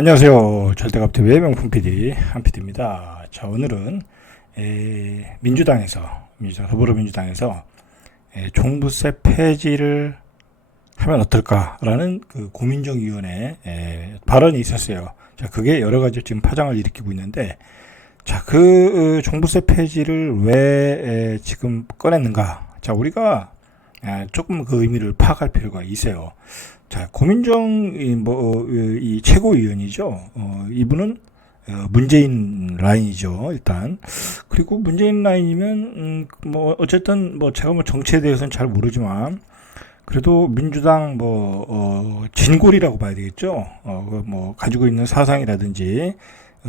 안녕하세요. 절대값TV의 명품 PD 한PD입니다. 자, 오늘은 더불어민주당에서 종부세 폐지를 하면 어떨까라는 그 고민정위원회 발언이 있었어요. 자, 그게 여러 가지 지금 파장을 일으키고 있는데, 자, 그 종부세 폐지를 왜 지금 꺼냈는가? 자, 우리가 조금 그 의미를 파악할 필요가 있어요. 자, 고민정 이 최고위원이죠. 이분은 문재인 라인이죠, 일단. 그리고 문재인 라인이면 뭐 어쨌든 뭐 제가 뭐 정치에 대해서는 잘 모르지만 그래도 민주당 진골이라고 봐야 되겠죠. 뭐 가지고 있는 사상이라든지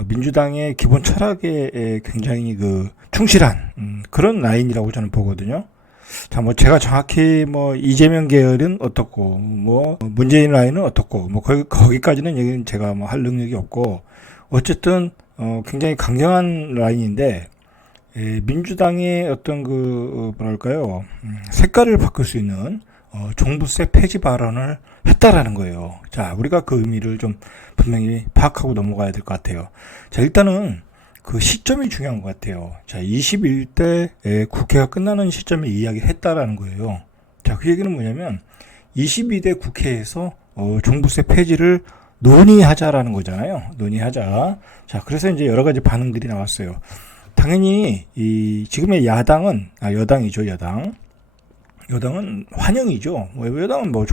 민주당의 기본 철학에 굉장히 그 충실한 그런 라인이라고 저는 보거든요. 자, 뭐 제가 정확히 뭐 이재명 계열은 어떻고 뭐 문재인 라인은 어떻고 뭐 거기까지는 얘기는 제가 뭐 할 능력이 없고, 어쨌든 굉장히 강경한 라인인데 민주당의 어떤 그 뭐랄까요, 색깔을 바꿀 수 있는 종부세 폐지 발언을 했다라는 거예요. 자, 우리가 그 의미를 좀 분명히 파악하고 넘어가야 될 것 같아요. 자, 일단은 그 시점이 중요한 것 같아요. 자, 21대 국회가 끝나는 시점에 이야기를 했다라는 거예요. 자, 그 얘기는 뭐냐면 22대 국회에서 종부세 폐지를 논의하자라는 거잖아요. 논의하자. 자, 그래서 이제 여러 가지 반응들이 나왔어요. 당연히 이 지금의 여당이죠, 여당. 여당은 환영이죠. 여당은 뭐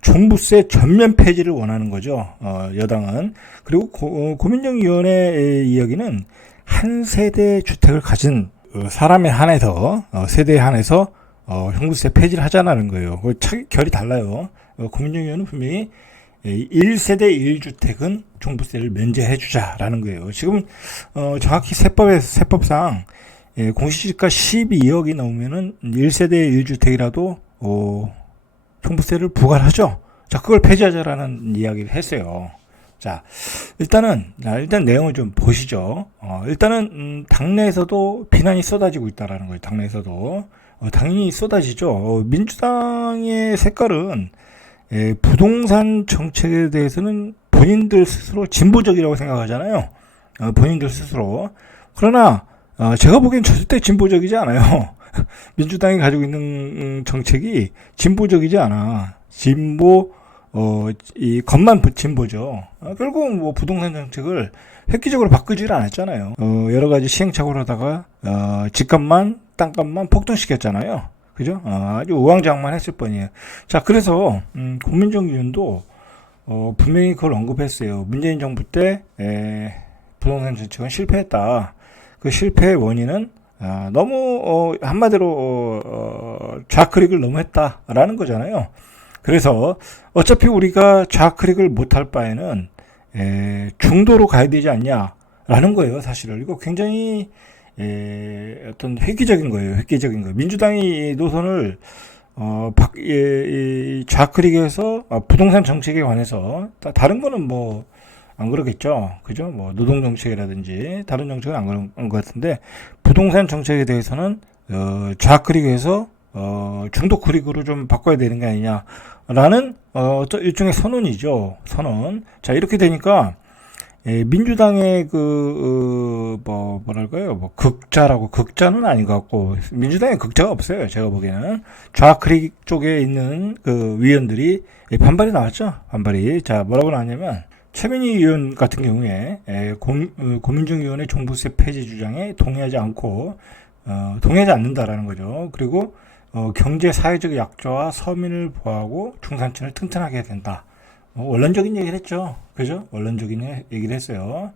종부세 전면 폐지를 원하는 거죠. 여당은. 그리고 고민정위원회의 이야기는 한 세대 주택을 가진 사람에 한해서 세대에 한해서 종부세 폐지를 하자는 거예요. 결이 달라요. 고민정위원회는 분명히 1세대 1주택은 종부세를 면제해 주자라는 거예요. 지금 정확히 세법상 공시지가 12억이 넘으면은 1세대 1주택이라도 종부세를 부과를 하죠. 자, 그걸 폐지하자라는 이야기를 했어요. 자, 일단 내용을 좀 보시죠. 일단은 당내에서도 비난이 쏟아지고 있다라는 거예요. 당내에서도 당연히 쏟아지죠. 민주당의 색깔은 부동산 정책에 대해서는 본인들 스스로 진보적이라고 생각하잖아요. 본인들 스스로. 그러나 제가 보기엔 절대 진보적이지 않아요. 민주당이 가지고 있는 정책이 진보적이지 않아. 이 겉만 진보죠. 결국 뭐 부동산 정책을 획기적으로 바꾸지를 않았잖아요. 여러 가지 시행착오를 하다가 집값만 땅값만 폭등시켰잖아요. 그죠? 아주 우왕좌왕만 했을 뿐이에요. 자, 그래서 고민정 의원도 분명히 그걸 언급했어요. 문재인 정부 때 부동산 정책은 실패했다. 그 실패의 원인은 너무 한마디로 좌클릭을 너무 했다라는 거잖아요. 그래서 어차피 우리가 좌클릭을 못할 바에는 중도로 가야 되지 않냐라는 거예요. 사실은 이거 굉장히 어떤 획기적인 거예요. 민주당이 노선을 좌클릭해서 부동산 정책에 관해서 다른 거는 뭐 안 그러겠죠. 그죠? 뭐 노동 정책이라든지 다른 정책은 안 그런 것 같은데, 부동산 정책에 대해서는 좌클릭해서 중도 클릭으로 좀 바꿔야 되는 게 아니냐라는 일종의 선언이죠. 선언. 자, 이렇게 되니까 민주당의 뭐랄까요, 극자는 아닌 것 같고, 민주당에 극자가 없어요. 제가 보기에는 좌클릭 쪽에 있는 그 위원들이 반발이 나왔죠. 반발이. 자, 뭐라고 나왔냐면, 최민희 의원 같은 경우에 고민정 의원의 종부세 폐지 주장에 동의하지 않는다라는 거죠. 그리고 경제 사회적 약자와 서민을 보호하고 중산층을 튼튼하게 해야 된다. 원론적인 얘기를 했죠. 그죠? 원론적인 얘기를 했어요.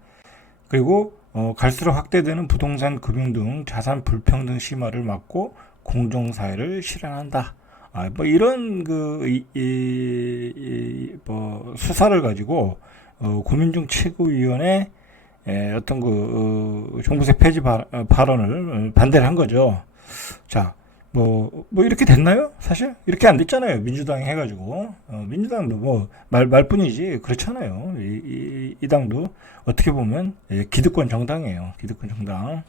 그리고 갈수록 확대되는 부동산, 금융 등 자산 불평등 심화를 막고 공정사회를 실현한다. 뭐 이런 수사를 가지고 고민정 최고위원회 어떤 종부세 폐지 발언을 반대를 한 거죠. 자, 뭐 이렇게 됐나요? 사실 이렇게 안 됐잖아요. 민주당이 해가지고 민주당도 뭐 말뿐이지 그렇잖아요. 이 당도 어떻게 보면 기득권 정당이에요. 기득권 정당.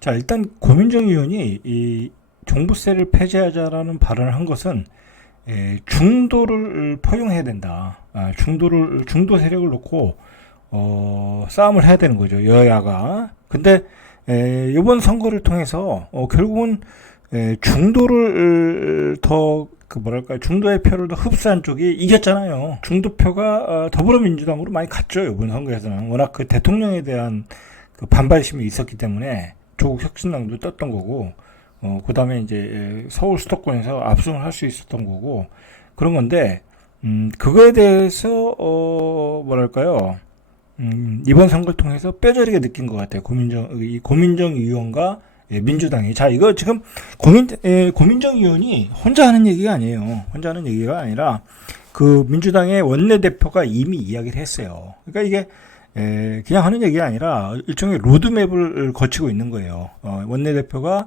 자, 일단 고민정 의원이 이 종부세를 폐지하자라는 발언을 한 것은 중도를 포용해야 된다. 중도 세력을 놓고 싸움을 해야 되는 거죠, 여야가. 근데 이번 선거를 통해서 결국은 중도를 더 중도의 표를 더 흡수한 쪽이 이겼잖아요. 중도표가 더불어민주당으로 많이 갔죠, 이번 선거에서는. 워낙 그 대통령에 대한 그 반발심이 있었기 때문에 조국 혁신당도 떴던 거고, 그 다음에 이제 서울 수도권에서 압승을 할 수 있었던 거고, 그런 건데, 그거에 대해서, 이번 선거를 통해서 뼈저리게 느낀 것 같아요. 고민정 의원과 민주당이. 자, 이거 지금 고민정 의원이 혼자 하는 얘기가 아니에요. 혼자 하는 얘기가 아니라 그 민주당의 원내대표가 이미 이야기를 했어요. 그러니까 이게 그냥 하는 얘기가 아니라 일종의 로드맵을 거치고 있는 거예요. 원내대표가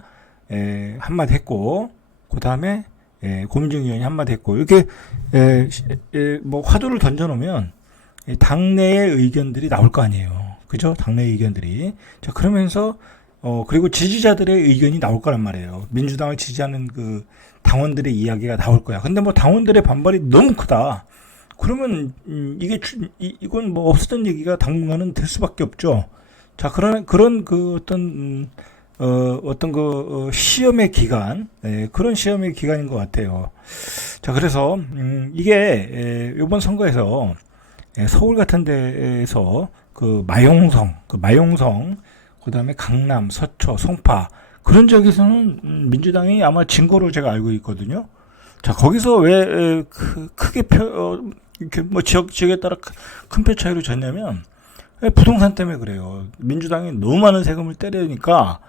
한마디 했고, 그 다음에 고민정 의원이 한마디 했고, 이렇게 뭐 화두를 던져놓으면 당내의 의견들이 나올 거 아니에요. 그죠? 당내의 의견들이. 자, 그러면서 그리고 지지자들의 의견이 나올 거란 말이에요. 민주당을 지지하는 그 당원들의 이야기가 나올 거야. 근데 뭐 당원들의 반발이 너무 크다. 그러면 이건 뭐 없었던 얘기가 당분간은 될 수밖에 없죠. 자, 그런 그 어떤 시험의 기간, 그런 시험의 기간인 것 같아요. 자, 그래서 이게 이번 선거에서 서울 같은 데에서 그 마용성, 그 다음에 강남, 서초, 송파 그런 지역에서는 민주당이 아마 진 거로 제가 알고 있거든요. 자, 거기서 왜 크게 이렇게 뭐 지역에 따라 큰 표 차이로 졌냐면 부동산 때문에 그래요. 민주당이 너무 많은 세금을 때리니까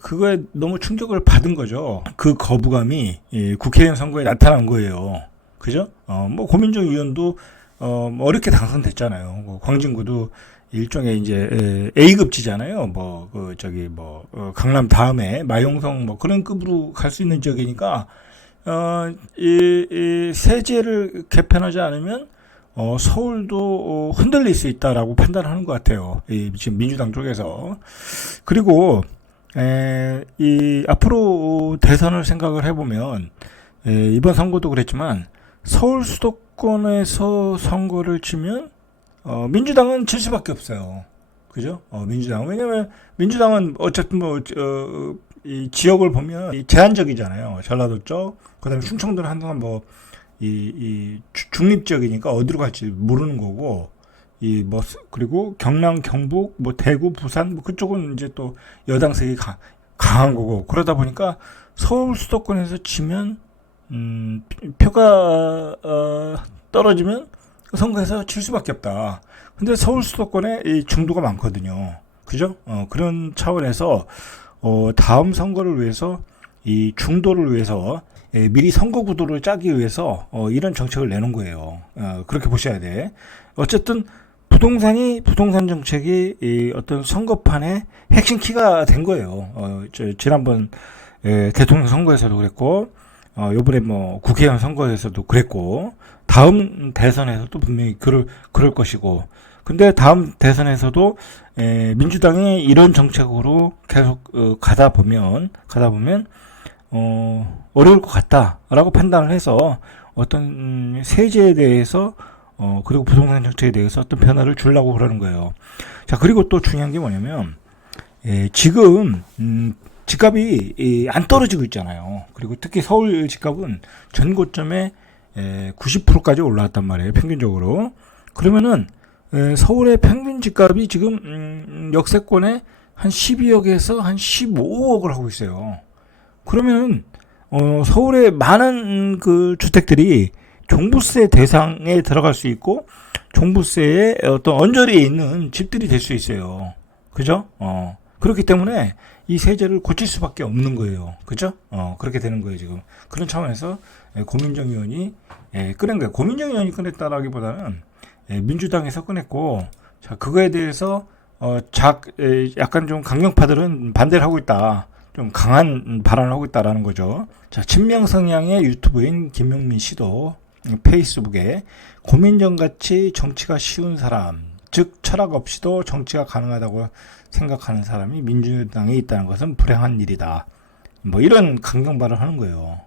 그거에 너무 충격을 받은 거죠. 그 거부감이 국회의원 선거에 나타난 거예요. 그죠? 뭐 고민정 의원도 어렵게 당선됐잖아요. 뭐 광진구도 일종의 이제 A급지잖아요. 강남 다음에 마용성 뭐 그런 급으로 갈 수 있는 지역이니까 이 세제를 개편하지 않으면 서울도 흔들릴 수 있다라고 판단하는 것 같아요. 지금 민주당 쪽에서. 그리고 이 앞으로 대선을 생각을 해보면 이번 선거도 그랬지만 서울 수도권에서 선거를 치면 민주당은 질 수밖에 없어요. 그죠? 민주당. 왜냐면 민주당은 어쨌든 이 지역을 보면 제한적이잖아요. 전라도 쪽, 그 다음에 충청도는 한동안 중립 지역이니까 어디로 갈지 모르는 거고, 그리고 경남, 경북, 대구, 부산, 그쪽은 이제 또 여당색이 강한 거고, 그러다 보니까 서울 수도권에서 치면, 표가, 떨어지면 선거에서 질 수밖에 없다. 근데 서울 수도권에 이 중도가 많거든요. 그죠? 그런 차원에서, 다음 선거를 위해서, 이 중도를 위해서, 미리 선거 구도를 짜기 위해서, 이런 정책을 내놓은 거예요. 그렇게 보셔야 돼. 어쨌든, 부동산 정책이 이 어떤 선거판의 핵심 키가 된 거예요. 지난번, 대통령 선거에서도 그랬고, 요번에 국회의원 선거에서도 그랬고, 다음 대선에서도 분명히 그럴 것이고, 근데 다음 대선에서도 민주당이 이런 정책으로 계속 가다 보면 어려울 것 같다라고 판단을 해서 어떤 세제에 대해서 그리고 부동산 정책에 대해서 어떤 변화를 주려고 그러는 거예요. 자, 그리고 또 중요한 게 뭐냐면 지금 집값이 안 떨어지고 있잖아요. 그리고 특히 서울 집값은 전 고점에 90%까지 올라왔단 말이에요. 평균적으로. 그러면은 서울의 평균 집값이 지금 역세권에 한 12억에서 한 15억을 하고 있어요. 그러면 서울의 많은 그 주택들이 종부세 대상에 들어갈 수 있고 종부세의 어떤 언저리에 있는 집들이 될 수 있어요. 그죠? 그렇기 때문에 이 세제를 고칠 수밖에 없는 거예요. 그죠? 그렇게 되는 거예요, 지금. 그런 차원에서 고민정 의원이 꺼낸 거예요. 고민정 의원이 꺼냈다라기보다는 민주당에서 꺼냈고, 자, 그거에 대해서 약간 좀 강경파들은 반대를 하고 있다. 좀 강한 발언을 하고 있다라는 거죠. 자, 친명 성향의 유튜브인 김용민 씨도 페이스북에 고민정같이 정치가 쉬운 사람, 즉 철학 없이도 정치가 가능하다고 생각하는 사람이 민주당에 있다는 것은 불행한 일이다. 이런 강경 발언을 하는 거예요.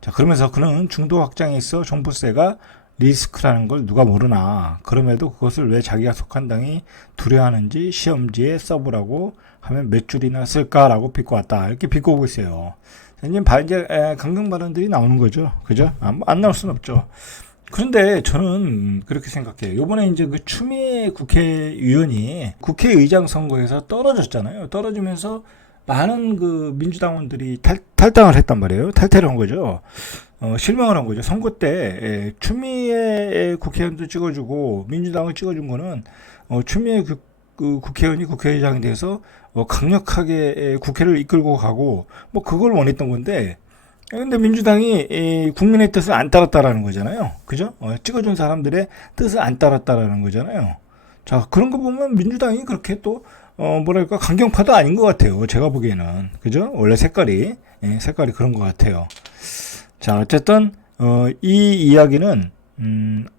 자, 그러면서 그는 중도 확장에 있어 종부세가 리스크라는 걸 누가 모르나. 그럼에도 그것을 왜 자기가 속한 당이 두려워하는지 시험지에 써보라고 하면 몇 줄이나 쓸까라고 비꼬았다. 이렇게 비꼬고 있어요. 이제 강경 발언들이 나오는 거죠. 그죠? 안 나올 수는 없죠. 그런데 저는 그렇게 생각해요. 요번에 이제 그 추미애 국회의원이 국회의장 선거에서 떨어졌잖아요. 떨어지면서 많은 그 민주당원들이 탈당을 했단 말이에요. 탈퇴를 한 거죠. 실망을 한 거죠. 선거 때 추미애 국회의원도 찍어주고 민주당을 찍어준 거는 추미애 그 국회의원이 국회의장이 돼서 강력하게 국회를 이끌고 가고 뭐 그걸 원했던 건데, 근데 민주당이 국민의 뜻을 안 따랐다라는 거잖아요. 그죠? 찍어준 사람들의 뜻을 안 따랐다라는 거잖아요. 자, 그런 거 보면 민주당이 그렇게 또 뭐랄까 강경파도 아닌 것 같아요. 제가 보기에는. 그죠? 원래 색깔이 그런 것 같아요. 자, 어쨌든 이 이야기는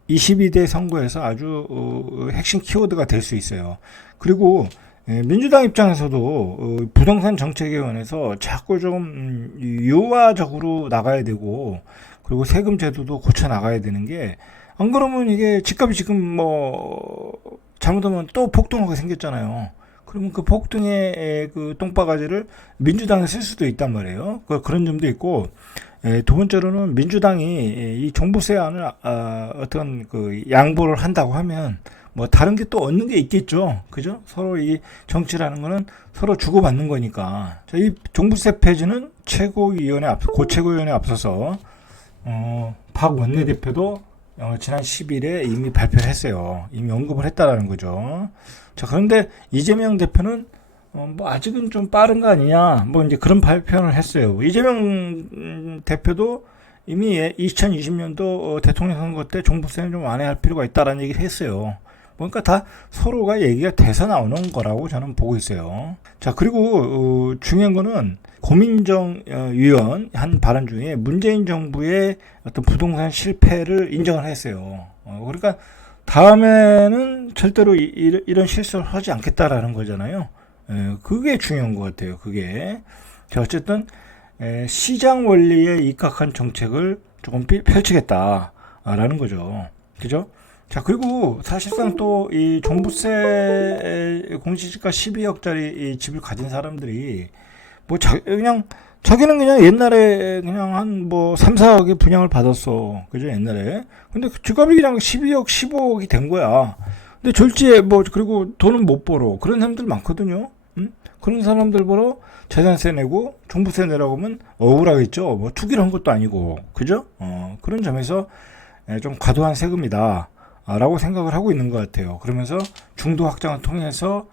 22대 선거에서 아주 핵심 키워드가 될 수 있어요. 그리고 민주당 입장에서도 부동산 정책에 관해서 자꾸 좀 유화적으로 나가야 되고, 그리고 세금 제도도 고쳐 나가야 되는 게, 안 그러면 이게 집값이 지금 뭐 잘못하면 또 폭등하게 생겼잖아요. 그러면 그 폭등의 그 똥바가지를 민주당에 쓸 수도 있단 말이에요. 그런 점도 있고, 두 번째로는 민주당이 이 종부세안을 어떤 그 양보를 한다고 하면 뭐 다른 게 또 얻는 게 있겠죠. 그죠? 서로 이 정치라는 거는 서로 주고받는 거니까. 자, 이 종부세 폐지는 고최고위원회 앞서서 박 원내대표도 지난 10일에 이미 발표를 했어요. 이미 언급을 했다라는 거죠. 자, 그런데 이재명 대표는 뭐 아직은 좀 빠른 거 아니냐, 뭐 이제 그런 발표를 했어요. 이재명 대표도 이미 2020년도 대통령 선거 때 종부세는 좀 완화할 필요가 있다라는 얘기를 했어요. 그러니까 다 서로가 얘기가 돼서 나오는 거라고 저는 보고 있어요. 자, 그리고 중요한 거는 고민정 의원 한 발언 중에 문재인 정부의 어떤 부동산 실패를 인정을 했어요. 그러니까 다음에는 절대로 이런 실수를 하지 않겠다라는 거잖아요. 그게 중요한 것 같아요. 그게. 자, 어쨌든 시장 원리에 입각한 정책을 조금 펼치겠다라는 거죠. 그죠? 자, 그리고 사실상 또 이 종부세 공시지가 12억짜리 이 집을 가진 사람들이 뭐 그냥 자기는 그냥 옛날에 그냥 한 뭐 3, 4억의 분양을 받았어. 그죠? 옛날에. 근데 그 집값이 그냥 12억, 15억이 된 거야. 근데 졸지에 뭐 그리고 돈은 못 벌어. 그런 사람들 많거든요. 그런 사람들 보러 재산세 내고 종부세 내라고 하면 억울하겠죠. 뭐 투기를 한 것도 아니고. 그죠? 그런 점에서 좀 과도한 세금이다 라고 생각을 하고 있는 것 같아요. 그러면서 중도 확장을 통해서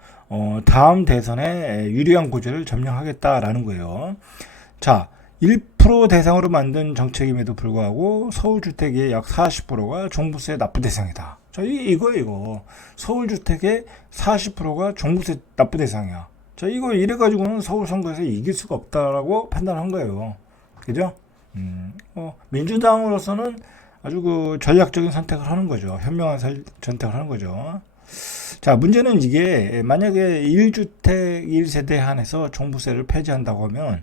다음 대선에 유리한 구조를 점령하겠다라는 거예요. 자, 1% 대상으로 만든 정책임에도 불구하고 서울주택의 약 40%가 종부세 납부 대상이다. 자, 이거 서울주택의 40%가 종부세 납부 대상이야. 자, 이거 이래가지고는 서울 선거에서 이길 수가 없다라고 판단한 거예요. 그죠? 민주당으로서는 아주 그 전략적인 선택을 하는 거죠. 현명한 선택을 하는 거죠. 자, 문제는 이게 만약에 1주택 1세대 한해서 종부세를 폐지한다고 하면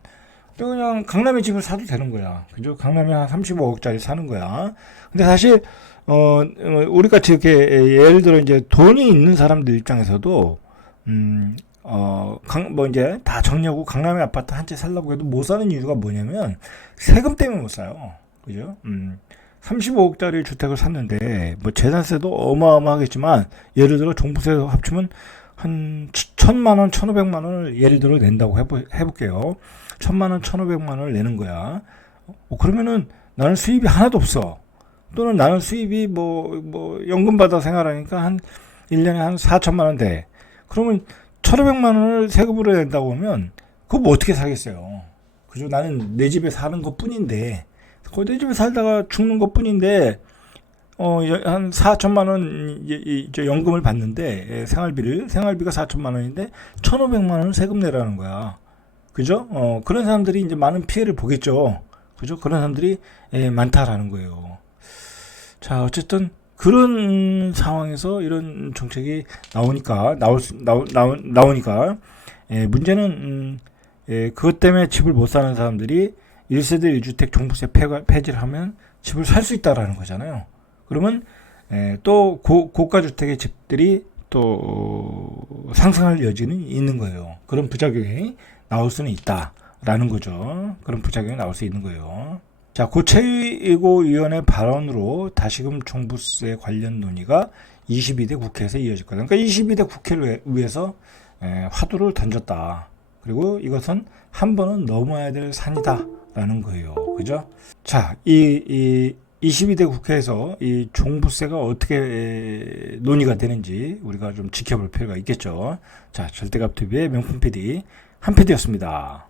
그냥 강남에 집을 사도 되는 거야. 그죠? 강남에 한 35억짜리 사는 거야. 근데 사실 우리 같이 이렇게 예를 들어 이제 돈이 있는 사람들 입장에서도 뭐 이제 다 정리하고 강남에 아파트 한 채 살려고 해도 못 사는 이유가 뭐냐면 세금 때문에 못 사요. 그죠? 35억짜리 주택을 샀는데 뭐 재산세도 어마어마하겠지만 예를 들어 종부세 합치면 한 1,000만 원, 1,500만 원을 예를 들어 낸다고 해볼게요. 1,000만 원, 1,500만 원을 내는 거야. 그러면은 나는 수입이 하나도 없어. 또는 나는 수입이 뭐 연금 받아 생활하니까 한 1년에 한 4천만 원 돼. 그러면 1,500만 원을 세금으로 낸다고 하면 그거 뭐 어떻게 사겠어요. 그죠? 나는 내 집에 사는 것 뿐인데, 내 집에 살다가 죽는 것 뿐인데, 한 4천만 원 연금을 받는데, 생활비가 4천만 원인데 1,500만 원을 세금 내라는 거야. 그죠? 그런 사람들이 이제 많은 피해를 보겠죠. 그죠? 그런 사람들이 많다라는 거예요. 자, 어쨌든 그런 상황에서 이런 정책이 나오니까 문제는 그것 때문에 집을 못 사는 사람들이 1세대 1주택 종부세 폐지를 하면 집을 살 수 있다라는 거잖아요. 그러면 또 고가 주택의 집들이 또 상승할 여지는 있는 거예요. 그런 부작용이 나올 수는 있다라는 거죠. 그런 부작용이 나올 수 있는 거예요. 자, 고최고위원회 발언으로 다시금 종부세 관련 논의가 22대 국회에서 이어질 거다. 그러니까 22대 국회를 위해서 화두를 던졌다. 그리고 이것은 한 번은 넘어야 될 산이다라는 거예요. 그죠? 자, 이 22대 국회에서 이 종부세가 어떻게 논의가 되는지 우리가 좀 지켜볼 필요가 있겠죠. 자, 절대값TV의 명품 PD 한 PD였습니다.